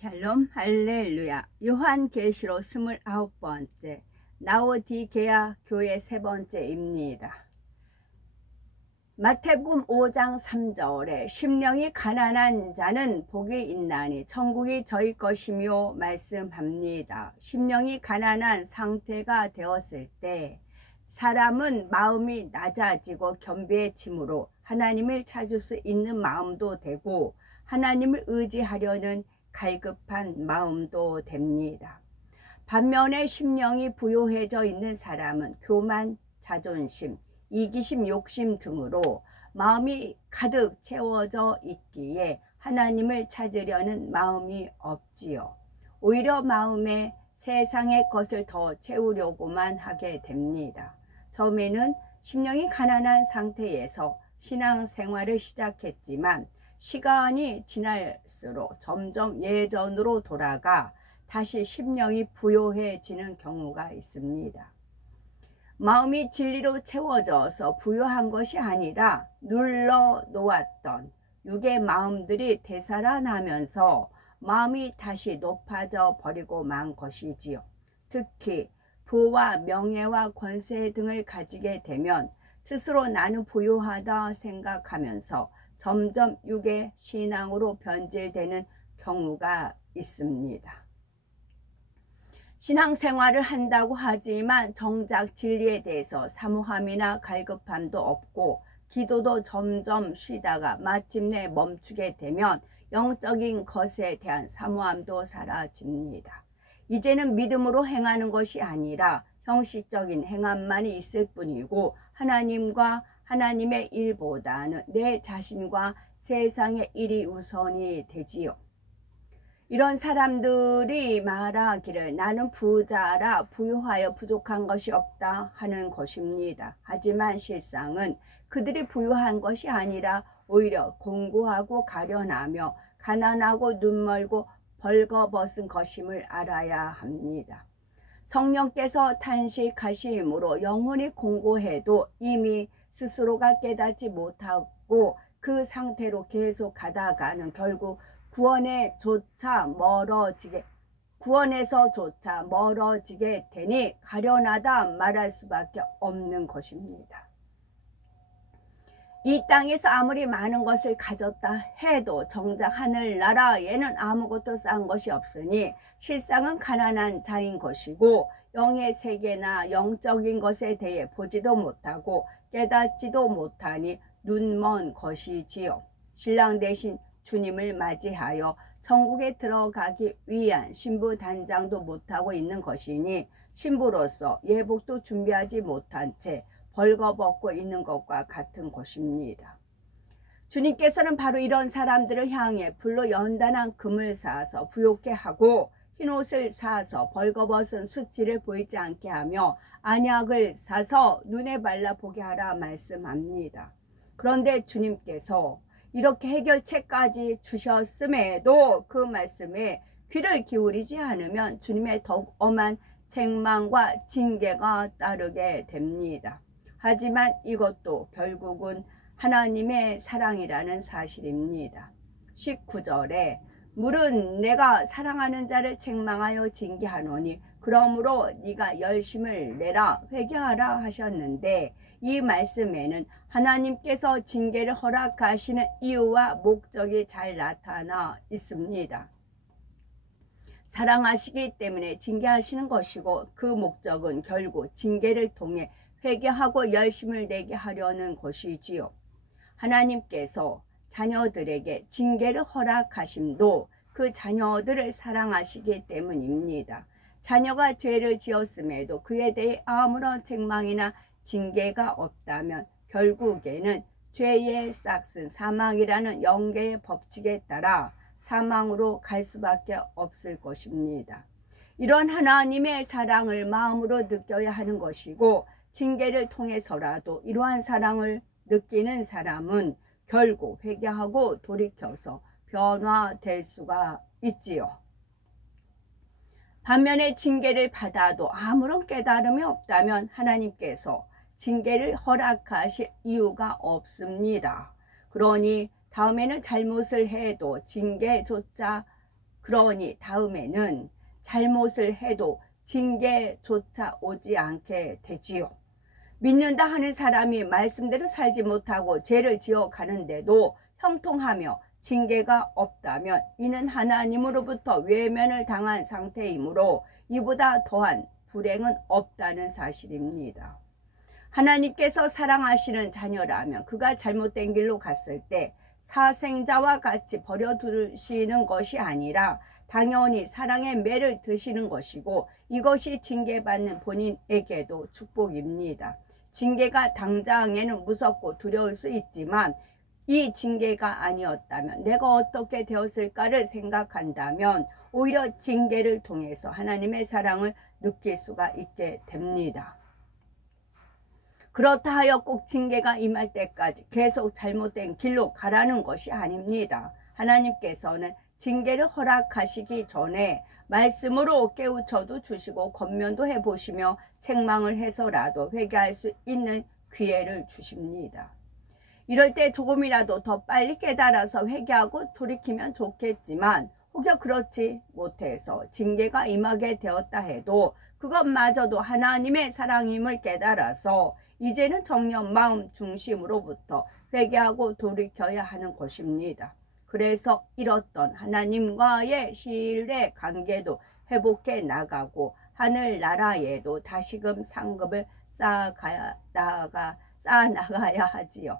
샬롬 할렐루야. 요한계시록 29번째 라오디게아 교회 세 번째입니다. 마태복음 5장 3절에 심령이 가난한 자는 복이 있나니 천국이 저희 것이며 말씀합니다. 심령이 가난한 상태가 되었을 때 사람은 마음이 낮아지고 겸비해짐으로 하나님을 찾을 수 있는 마음도 되고 하나님을 의지하려는 갈급한 마음도 됩니다. 반면에 심령이 부요해져 있는 사람은 교만, 자존심, 이기심, 욕심 등으로 마음이 가득 채워져 있기에 하나님을 찾으려는 마음이 없지요. 오히려 마음에 세상의 것을 더 채우려고만 하게 됩니다. 처음에는 심령이 가난한 상태에서 신앙생활을 시작했지만 시간이 지날수록 점점 예전으로 돌아가 다시 심령이 부요해지는 경우가 있습니다. 마음이 진리로 채워져서 부요한 것이 아니라 눌러 놓았던 육의 마음들이 되살아나면서 마음이 다시 높아져 버리고 만 것이지요. 특히 부와 명예와 권세 등을 가지게 되면 스스로 나는 부요하다 생각하면서 점점 육의 신앙으로 변질되는 경우가 있습니다. 신앙생활을 한다고 하지만 정작 진리에 대해서 사모함이나 갈급함도 없고 기도도 점점 쉬다가 마침내 멈추게 되면 영적인 것에 대한 사모함도 사라집니다. 이제는 믿음으로 행하는 것이 아니라 형식적인 행함만이 있을 뿐이고 하나님과 하나님의 일보다는 내 자신과 세상의 일이 우선이 되지요. 이런 사람들이 말하기를 나는 부자라 부유하여 부족한 것이 없다 하는 것입니다. 하지만 실상은 그들이 부유한 것이 아니라 오히려 공고하고 가련하며 가난하고 눈멀고 벌거벗은 것임을 알아야 합니다. 성령께서 탄식하심으로 영혼이 공고해도 이미 스스로가 깨닫지 못하고 그 상태로 계속 가다가는 결국 구원에서조차 멀어지게 되니 가련하다 말할 수밖에 없는 것입니다. 이 땅에서 아무리 많은 것을 가졌다 해도 정작 하늘나라에는 아무것도 싼 것이 없으니 실상은 가난한 자인 것이고 영의 세계나 영적인 것에 대해 보지도 못하고 깨닫지도 못하니 눈먼 것이지요. 신랑 대신 주님을 맞이하여 천국에 들어가기 위한 신부 단장도 못하고 있는 것이니 신부로서 예복도 준비하지 못한 채 벌거벗고 있는 것과 같은 것입니다. 주님께서는 바로 이런 사람들을 향해 불로 연단한 금을 사서 부요케 하고 흰옷을 사서 벌거벗은 수치를 보이지 않게 하며 안약을 사서 눈에 발라보게 하라 말씀합니다. 그런데 주님께서 이렇게 해결책까지 주셨음에도 그 말씀에 귀를 기울이지 않으면 주님의 더욱 엄한 책망과 징계가 따르게 됩니다. 하지만 이것도 결국은 하나님의 사랑이라는 사실입니다. 19절에 물은 내가 사랑하는 자를 책망하여 징계하노니 그러므로 네가 열심을 내라 회개하라 하셨는데 이 말씀에는 하나님께서 징계를 허락하시는 이유와 목적이 잘 나타나 있습니다. 사랑하시기 때문에 징계하시는 것이고 그 목적은 결국 징계를 통해 회개하고 열심을 내게 하려는 것이지요. 하나님께서 자녀들에게 징계를 허락하심도 그 자녀들을 사랑하시기 때문입니다. 자녀가 죄를 지었음에도 그에 대해 아무런 책망이나 징계가 없다면 결국에는 죄의 싹슨 사망이라는 영계의 법칙에 따라 사망으로 갈 수밖에 없을 것입니다. 이런 하나님의 사랑을 마음으로 느껴야 하는 것이고 징계를 통해서라도 이러한 사랑을 느끼는 사람은 결국 회개하고 돌이켜서 변화될 수가 있지요. 반면에 징계를 받아도 아무런 깨달음이 없다면 하나님께서 징계를 허락하실 이유가 없습니다. 그러니 다음에는 잘못을 해도 징계조차 그러니 다음에는 잘못을 해도 징계조차 오지 않게 되지요. 믿는다 하는 사람이 말씀대로 살지 못하고 죄를 지어 가는데도 형통하며 징계가 없다면 이는 하나님으로부터 외면을 당한 상태이므로 이보다 더한 불행은 없다는 사실입니다. 하나님께서 사랑하시는 자녀라면 그가 잘못된 길로 갔을 때 사생자와 같이 버려두시는 것이 아니라 당연히 사랑의 매를 드시는 것이고, 이것이 징계받는 본인에게도 축복입니다. 징계가 당장에는 무섭고 두려울 수 있지만 이 징계가 아니었다면 내가 어떻게 되었을까를 생각한다면 오히려 징계를 통해서 하나님의 사랑을 느낄 수가 있게 됩니다. 그렇다 하여 꼭 징계가 임할 때까지 계속 잘못된 길로 가라는 것이 아닙니다. 하나님께서는 징계를 허락하시기 전에 말씀으로 깨우쳐도 주시고 권면도 해보시며 책망을 해서라도 회개할 수 있는 기회를 주십니다. 이럴 때 조금이라도 더 빨리 깨달아서 회개하고 돌이키면 좋겠지만 혹여 그렇지 못해서 징계가 임하게 되었다 해도 그것마저도 하나님의 사랑임을 깨달아서 이제는 정녕 마음 중심으로부터 회개하고 돌이켜야 하는 것입니다. 그래서 잃었던 하나님과의 신뢰 관계도 회복해 나가고 하늘나라에도 다시금 상급을 쌓아나가야 하지요.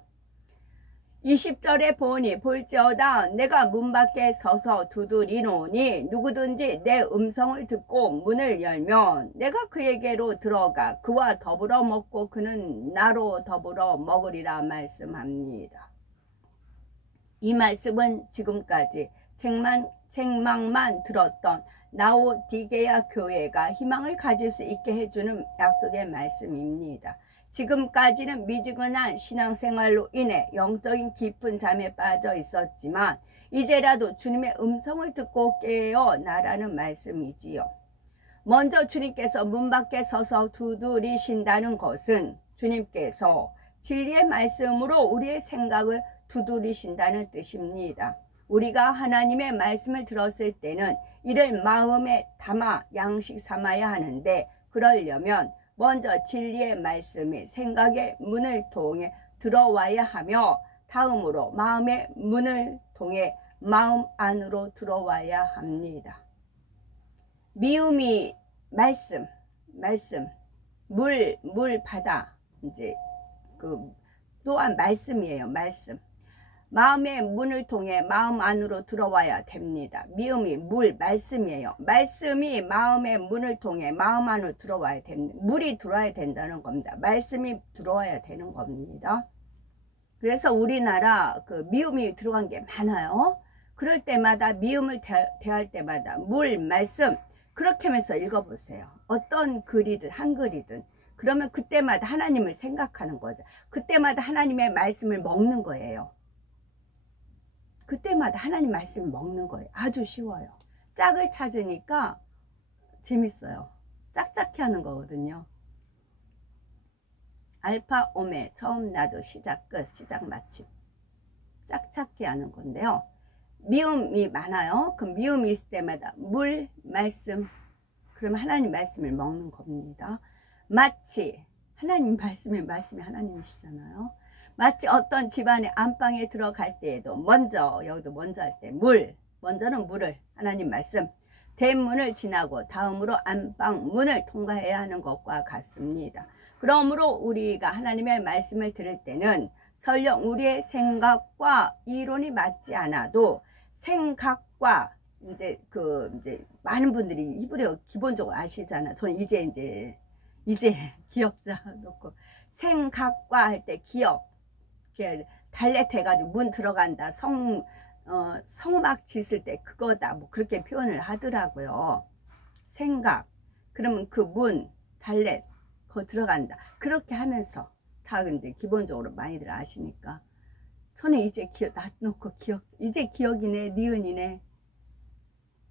20절에 보니 볼지어다 내가 문 밖에 서서 두드리노니 누구든지 내 음성을 듣고 문을 열면 내가 그에게로 들어가 그와 더불어 먹고 그는 나로 더불어 먹으리라 말씀합니다. 이 말씀은 지금까지 책망만 들었던 라오디게아 교회가 희망을 가질 수 있게 해주는 약속의 말씀입니다. 지금까지는 미지근한 신앙생활로 인해 영적인 깊은 잠에 빠져 있었지만 이제라도 주님의 음성을 듣고 깨어나라는 말씀이지요. 먼저 주님께서 문 밖에 서서 두드리신다는 것은 주님께서 진리의 말씀으로 우리의 생각을 두드리신다는 뜻입니다. 우리가 하나님의 말씀을 들었을 때는 이를 마음에 담아 양식 삼아야 하는데, 그러려면 먼저 진리의 말씀이 생각의 문을 통해 들어와야 하며 다음으로 마음의 문을 통해 마음 안으로 들어와야 합니다. 미움이 말씀, 물, 바다, 이제 또한 말씀이에요. 말씀. 마음의 문을 통해 마음 안으로 들어와야 됩니다. 미움이 물, 말씀이에요. 말씀이 마음의 문을 통해 마음 안으로 들어와야 됩니다. 물이 들어와야 된다는 겁니다. 말씀이 들어와야 되는 겁니다. 그래서 우리나라 미움이 들어간 게 많아요. 그럴 때마다 미움을 대할 때마다 물, 말씀 그렇게 하면서 읽어보세요. 어떤 글이든 한글이든. 그러면 그때마다 하나님을 생각하는 거죠. 그때마다 하나님의 말씀을 먹는 거예요. 그때마다 하나님 말씀을 먹는 거예요. 아주 쉬워요. 짝을 찾으니까 재밌어요. 짝짝히 하는 거거든요. 알파, 오메, 처음, 나조, 시작, 끝, 시작, 마침. 짝짝히 하는 건데요. 미움이 많아요. 그 미움이 있을 때마다 물, 말씀, 그러면 하나님 말씀을 먹는 겁니다. 마치 하나님 말씀이 하나님이시잖아요. 마치 어떤 집안의 안방에 들어갈 때에도 여기도 먼저 할 때 먼저는 물을, 하나님 말씀, 대문을 지나고 다음으로 안방 문을 통과해야 하는 것과 같습니다. 그러므로 우리가 하나님의 말씀을 들을 때는 설령 우리의 생각과 이론이 맞지 않아도 생각과 이제 많은 분들이 히브리어 기본적으로 아시잖아. 저는 이제 기억자 놓고 생각과 할 때 기억 달렛 해가지고 문 들어간다, 성막 짓을 때 그거다, 뭐 그렇게 표현을 하더라고요. 생각, 그러면 그 문, 달렛, 그거 들어간다. 그렇게 하면서 다 이제 기본적으로 많이들 아시니까. 저는 이제 놔놓고 이제 기억이네, 니은이네.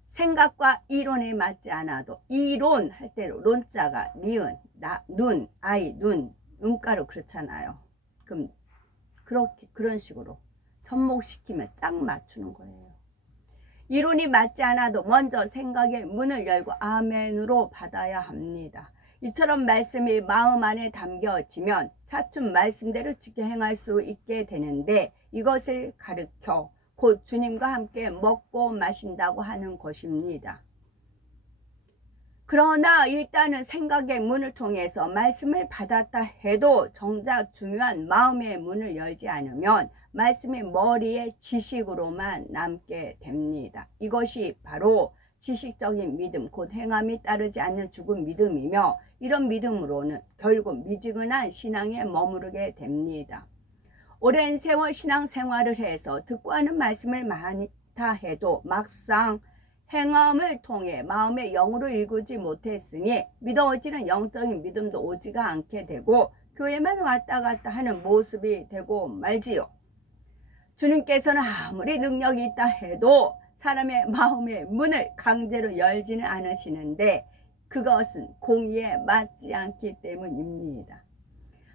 생각과 이론에 맞지 않아도 이론 할 때로 론자가 니은, 눈, 아이, 눈, 음가로 그렇잖아요. 그럼 그런 식으로 접목시키면 딱 맞추는 거예요. 이론이 맞지 않아도 먼저 생각의 문을 열고 아멘으로 받아야 합니다. 이처럼 말씀이 마음 안에 담겨지면 차츰 말씀대로 지켜 행할 수 있게 되는데, 이것을 가르쳐 곧 주님과 함께 먹고 마신다고 하는 것입니다. 그러나 일단은 생각의 문을 통해서 말씀을 받았다 해도 정작 중요한 마음의 문을 열지 않으면 말씀이 머리의 지식으로만 남게 됩니다. 이것이 바로 지식적인 믿음, 곧 행함이 따르지 않는 죽은 믿음이며, 이런 믿음으로는 결국 미지근한 신앙에 머무르게 됩니다. 오랜 세월 신앙생활을 해서 듣고 하는 말씀을 많다 해도 막상 행함을 통해 마음의 영으로 일구지 못했으니 믿어지는 영적인 믿음도 오지가 않게 되고 교회만 왔다 갔다 하는 모습이 되고 말지요. 주님께서는 아무리 능력이 있다 해도 사람의 마음의 문을 강제로 열지는 않으시는데, 그것은 공의에 맞지 않기 때문입니다.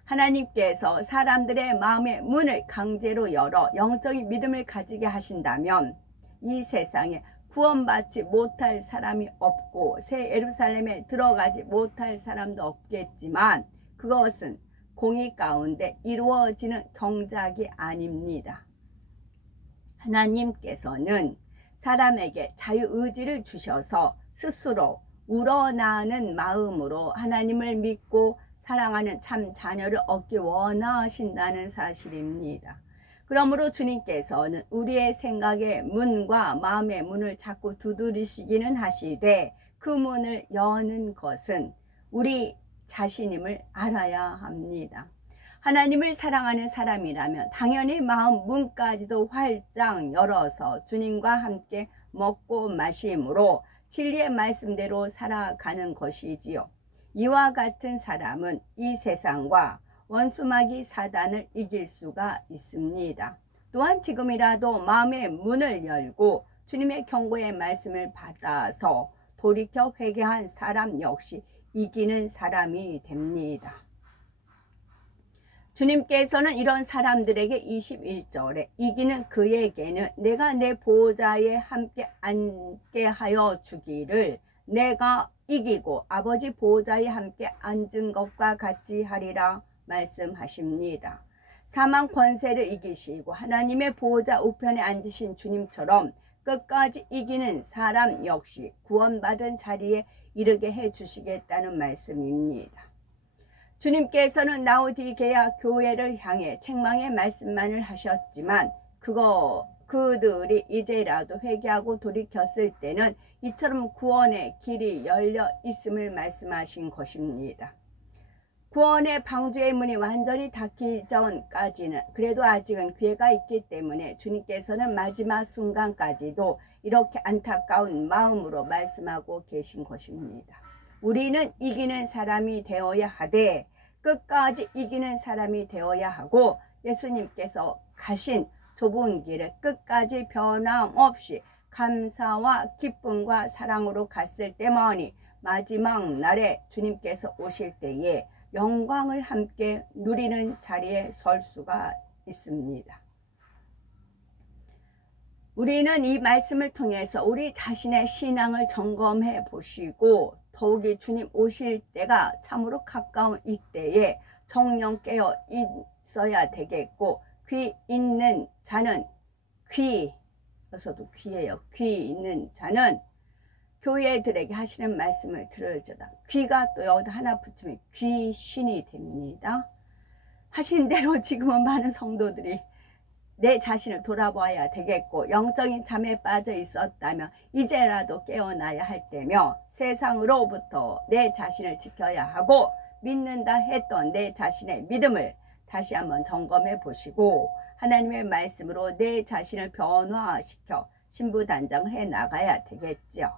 하나님께서 사람들의 마음의 문을 강제로 열어 영적인 믿음을 가지게 하신다면 이 세상에 구원받지 못할 사람이 없고 새 예루살렘에 들어가지 못할 사람도 없겠지만, 그것은 공의 가운데 이루어지는 경작이 아닙니다. 하나님께서는 사람에게 자유의지를 주셔서 스스로 우러나는 마음으로 하나님을 믿고 사랑하는 참 자녀를 얻기 원하신다는 사실입니다. 그러므로 주님께서는 우리의 생각의 문과 마음의 문을 자꾸 두드리시기는 하시되, 그 문을 여는 것은 우리 자신임을 알아야 합니다. 하나님을 사랑하는 사람이라면 당연히 마음 문까지도 활짝 열어서 주님과 함께 먹고 마심으로 진리의 말씀대로 살아가는 것이지요. 이와 같은 사람은 이 세상과 원수마귀 사단을 이길 수가 있습니다. 또한 지금이라도 마음의 문을 열고 주님의 경고의 말씀을 받아서 돌이켜 회개한 사람 역시 이기는 사람이 됩니다. 주님께서는 이런 사람들에게 21절에 이기는 그에게는 내가 내 보좌에 함께 앉게 하여 주기를 내가 이기고 아버지 보좌에 함께 앉은 것과 같이 하리라 말씀하십니다. 사망 권세를 이기시고 하나님의 보좌 우편에 앉으신 주님처럼 끝까지 이기는 사람 역시 구원받은 자리에 이르게 해주시겠다는 말씀입니다. 주님께서는 라오디게아 교회를 향해 책망의 말씀만을 하셨지만 그들이 이제라도 회개하고 돌이켰을 때는 이처럼 구원의 길이 열려 있음을 말씀하신 것입니다. 구원의 방주의 문이 완전히 닫기 전까지는 그래도 아직은 기회가 있기 때문에 주님께서는 마지막 순간까지도 이렇게 안타까운 마음으로 말씀하고 계신 것입니다. 우리는 이기는 사람이 되어야 하되 끝까지 이기는 사람이 되어야 하고, 예수님께서 가신 좁은 길을 끝까지 변함없이 감사와 기쁨과 사랑으로 갔을 때만이 마지막 날에 주님께서 오실 때에 영광을 함께 누리는 자리에 설 수가 있습니다. 우리는 이 말씀을 통해서 우리 자신의 신앙을 점검해 보시고 더욱이 주님 오실 때가 참으로 가까운 이때에 정령 깨어 있어야 되겠고, 귀 있는 자는 여기서도 귀예요. 귀 있는 자는 교회들에게 하시는 말씀을 들을지어다. 귀가 또 여기다 하나 붙이면 귀신이 됩니다. 하신 대로 지금은 많은 성도들이 내 자신을 돌아봐야 되겠고, 영적인 잠에 빠져 있었다면 이제라도 깨어나야 할 때며, 세상으로부터 내 자신을 지켜야 하고 믿는다 했던 내 자신의 믿음을 다시 한번 점검해 보시고 하나님의 말씀으로 내 자신을 변화시켜 신부단장을 해 나가야 되겠죠.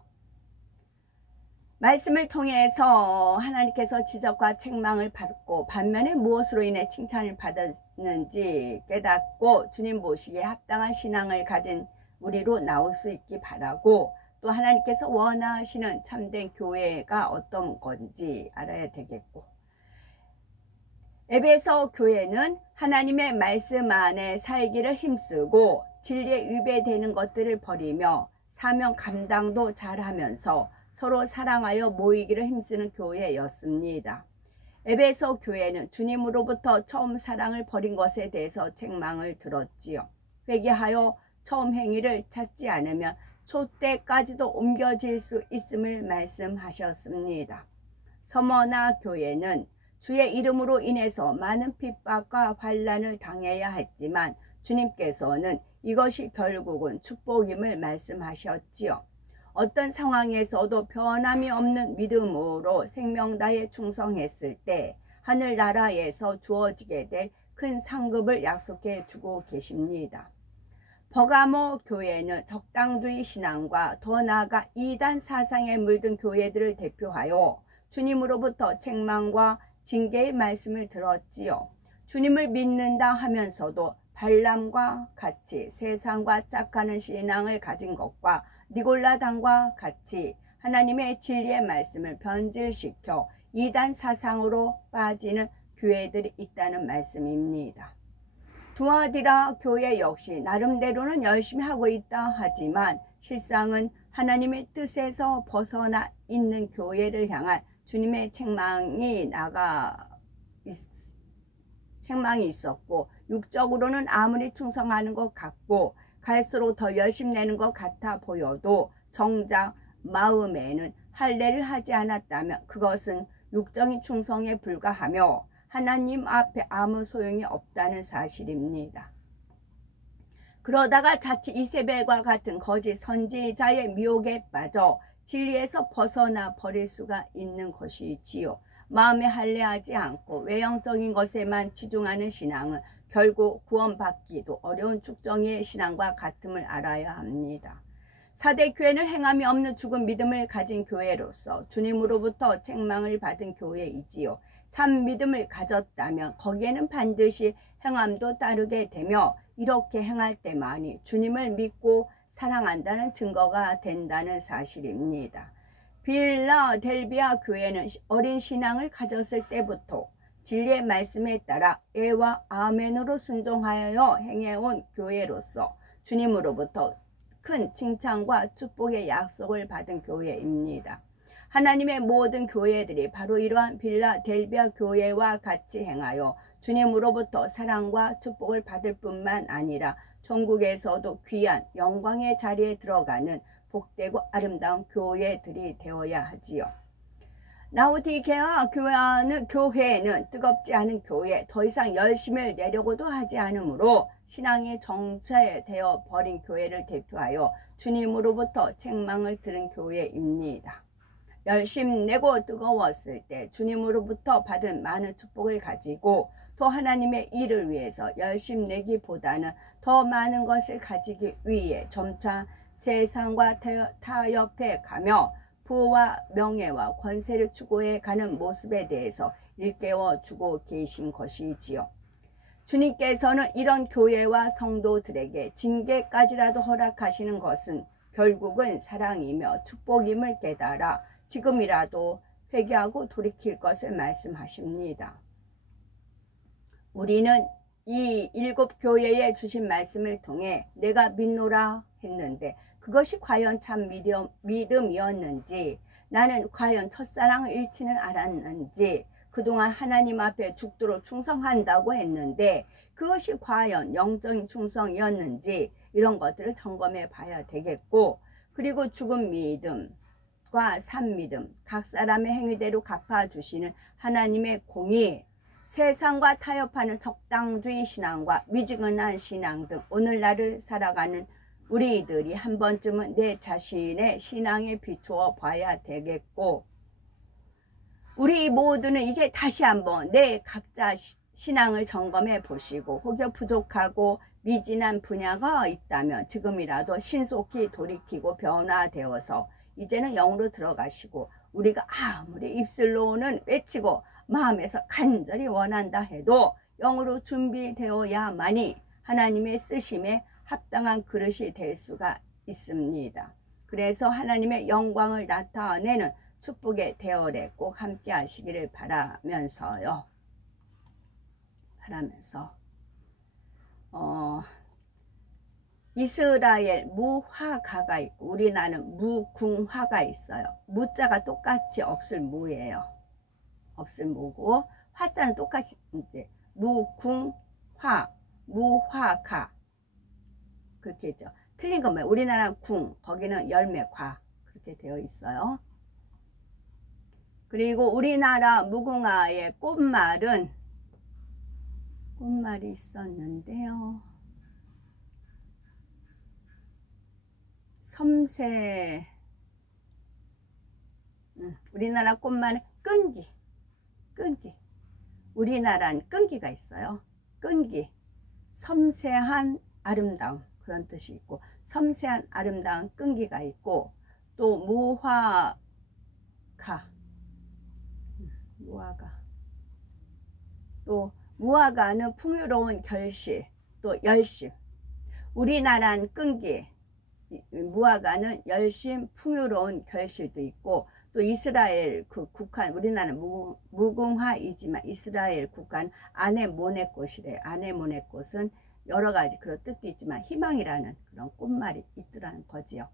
말씀을 통해서 하나님께서 지적과 책망을 받고 반면에 무엇으로 인해 칭찬을 받았는지 깨닫고 주님 보시기에 합당한 신앙을 가진 우리로 나올 수 있기 바라고, 또 하나님께서 원하시는 참된 교회가 어떤 건지 알아야 되겠고, 에베소 교회는 하나님의 말씀 안에 살기를 힘쓰고 진리에 위배되는 것들을 버리며 사명 감당도 잘하면서 서로 사랑하여 모이기를 힘쓰는 교회였습니다. 에베소 교회는 주님으로부터 처음 사랑을 버린 것에 대해서 책망을 들었지요. 회개하여 처음 행위를 찾지 않으면 촛대까지도 옮겨질 수 있음을 말씀하셨습니다. 서머나 교회는 주의 이름으로 인해서 많은 핍박과 환난을 당해야 했지만 주님께서는 이것이 결국은 축복임을 말씀하셨지요. 어떤 상황에서도 변함이 없는 믿음으로 생명 다해 충성했을 때 하늘나라에서 주어지게 될 큰 상급을 약속해 주고 계십니다. 버가모 교회는 적당주의 신앙과 더 나아가 이단 사상에 물든 교회들을 대표하여 주님으로부터 책망과 징계의 말씀을 들었지요. 주님을 믿는다 하면서도 발람과 같이 세상과 짝하는 신앙을 가진 것과 니골라당과 같이 하나님의 진리의 말씀을 변질시켜 이단 사상으로 빠지는 교회들이 있다는 말씀입니다. 두아디라 교회 역시 나름대로는 열심히 하고 있다 하지만 실상은 하나님의 뜻에서 벗어나 있는 교회를 향한 주님의 책망이 있었고, 육적으로는 아무리 충성하는 것 같고 갈수록 더 열심내는 것 같아 보여도 정작 마음에는 할례를 하지 않았다면 그것은 육적인 충성에 불과하며 하나님 앞에 아무 소용이 없다는 사실입니다. 그러다가 자칫 이세벨과 같은 거짓 선지자의 미혹에 빠져 진리에서 벗어나 버릴 수가 있는 것이지요. 마음에 할례하지 않고 외형적인 것에만 치중하는 신앙은 결국 구원받기도 어려운 축정의 신앙과 같음을 알아야 합니다. 4대 교회는 행함이 없는 죽은 믿음을 가진 교회로서 주님으로부터 책망을 받은 교회이지요. 참 믿음을 가졌다면 거기에는 반드시 행함도 따르게 되며 이렇게 행할 때만이 주님을 믿고 사랑한다는 증거가 된다는 사실입니다. 빌라델비아 교회는 어린 신앙을 가졌을 때부터 진리의 말씀에 따라 예와 아멘으로 순종하여 행해온 교회로서 주님으로부터 큰 칭찬과 축복의 약속을 받은 교회입니다. 하나님의 모든 교회들이 바로 이러한 빌라델비아 교회와 같이 행하여 주님으로부터 사랑과 축복을 받을 뿐만 아니라 천국에서도 귀한 영광의 자리에 들어가는 복되고 아름다운 교회들이 되어야 하지요. 라오디게아 교회는 뜨겁지 않은 교회, 더 이상 열심을 내려고도 하지 않으므로 신앙이 정체되어 버린 교회를 대표하여 주님으로부터 책망을 들은 교회입니다. 열심내고 뜨거웠을 때 주님으로부터 받은 많은 축복을 가지고 또 하나님의 일을 위해서 열심내기보다는 더 많은 것을 가지기 위해 점차 세상과 타협해 가며 부와 명예와 권세를 추구해 가는 모습에 대해서 일깨워 주고 계신 것이지요. 주님께서는 이런 교회와 성도들에게 징계까지라도 허락하시는 것은 결국은 사랑이며 축복임을 깨달아 지금이라도 회개하고 돌이킬 것을 말씀하십니다. 우리는 이 7 교회에 주신 말씀을 통해 내가 믿노라 했는데 그것이 과연 참 믿음이었는지, 나는 과연 첫사랑을 잃지는 않았는지, 그동안 하나님 앞에 죽도록 충성한다고 했는데 그것이 과연 영적인 충성이었는지 이런 것들을 점검해 봐야 되겠고, 그리고 죽은 믿음과 산 믿음, 각 사람의 행위대로 갚아주시는 하나님의 공의, 세상과 타협하는 적당주의 신앙과 미지근한 신앙 등 오늘날을 살아가는 우리들이 한 번쯤은 내 자신의 신앙에 비추어 봐야 되겠고, 우리 모두는 이제 다시 한번 내 각자 신앙을 점검해 보시고 혹여 부족하고 미진한 분야가 있다면 지금이라도 신속히 돌이키고 변화되어서 이제는 영으로 들어가시고, 우리가 아무리 입술로는 외치고 마음에서 간절히 원한다 해도 영으로 준비되어야만이 하나님의 쓰심에 합당한 그릇이 될 수가 있습니다. 그래서 하나님의 영광을 나타내는 축복의 대열에 꼭 함께 하시기를 바라면서 이스라엘 무화가가 있고 우리나라는 무궁화가 있어요. 무자가 똑같이 없을 무예요. 없을 무고 화자는 똑같이 이제 무궁화, 무화가 그렇게 했죠. 틀린 건 뭐예요? 우리나라는 궁, 거기는 열매, 과 그렇게 되어 있어요. 그리고 우리나라 무궁화의 꽃말이 있었는데요. 섬세. 우리나라 꽃말은 끈기. 우리나라는 끈기가 있어요. 끈기. 섬세한 아름다움 그런 뜻이 있고, 섬세한 아름다운 끈기가 있고, 또 무화가. 또 무화과는 풍요로운 결실, 또 열심. 우리나라는 끈기, 무화과는 열심, 풍요로운 결실도 있고, 또 이스라엘 그 국한, 우리나라는 무궁화이지만 이스라엘 국한 아네모네꽃이래요. 아네모네꽃은 여러 가지 그런 뜻도 있지만 희망이라는 그런 꽃말이 있더라는 거지요.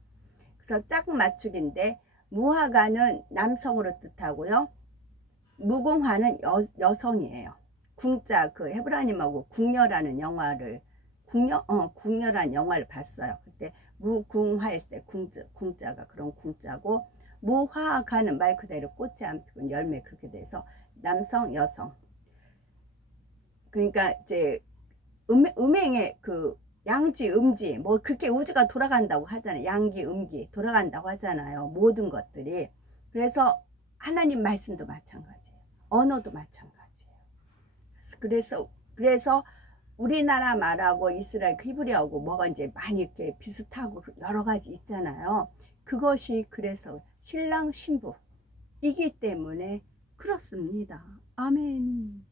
그래서 짝 맞추기인데, 무화과는 남성으로 뜻하고요. 무궁화는 여성이에요. 궁자, 그 헤브라님하고 궁녀라는 영화를 궁녀라는 영화를 봤어요. 그때 무궁화 했을 때 궁자가 그런 궁자고, 무화과는 말 그대로 꽃이 안 피고 열매 그렇게 돼서 남성, 여성. 그러니까 이제 음행의 그 양지, 음지, 뭐 그렇게 우주가 돌아간다고 하잖아요. 양기, 음기 돌아간다고 하잖아요. 모든 것들이. 그래서 하나님 말씀도 마찬가지예요. 언어도 마찬가지예요. 그래서 우리나라 말하고 이스라엘 히브리하고 뭐가 이제 많이 이렇게 비슷하고 여러 가지 있잖아요. 그것이 그래서 신랑 신부이기 때문에 그렇습니다. 아멘.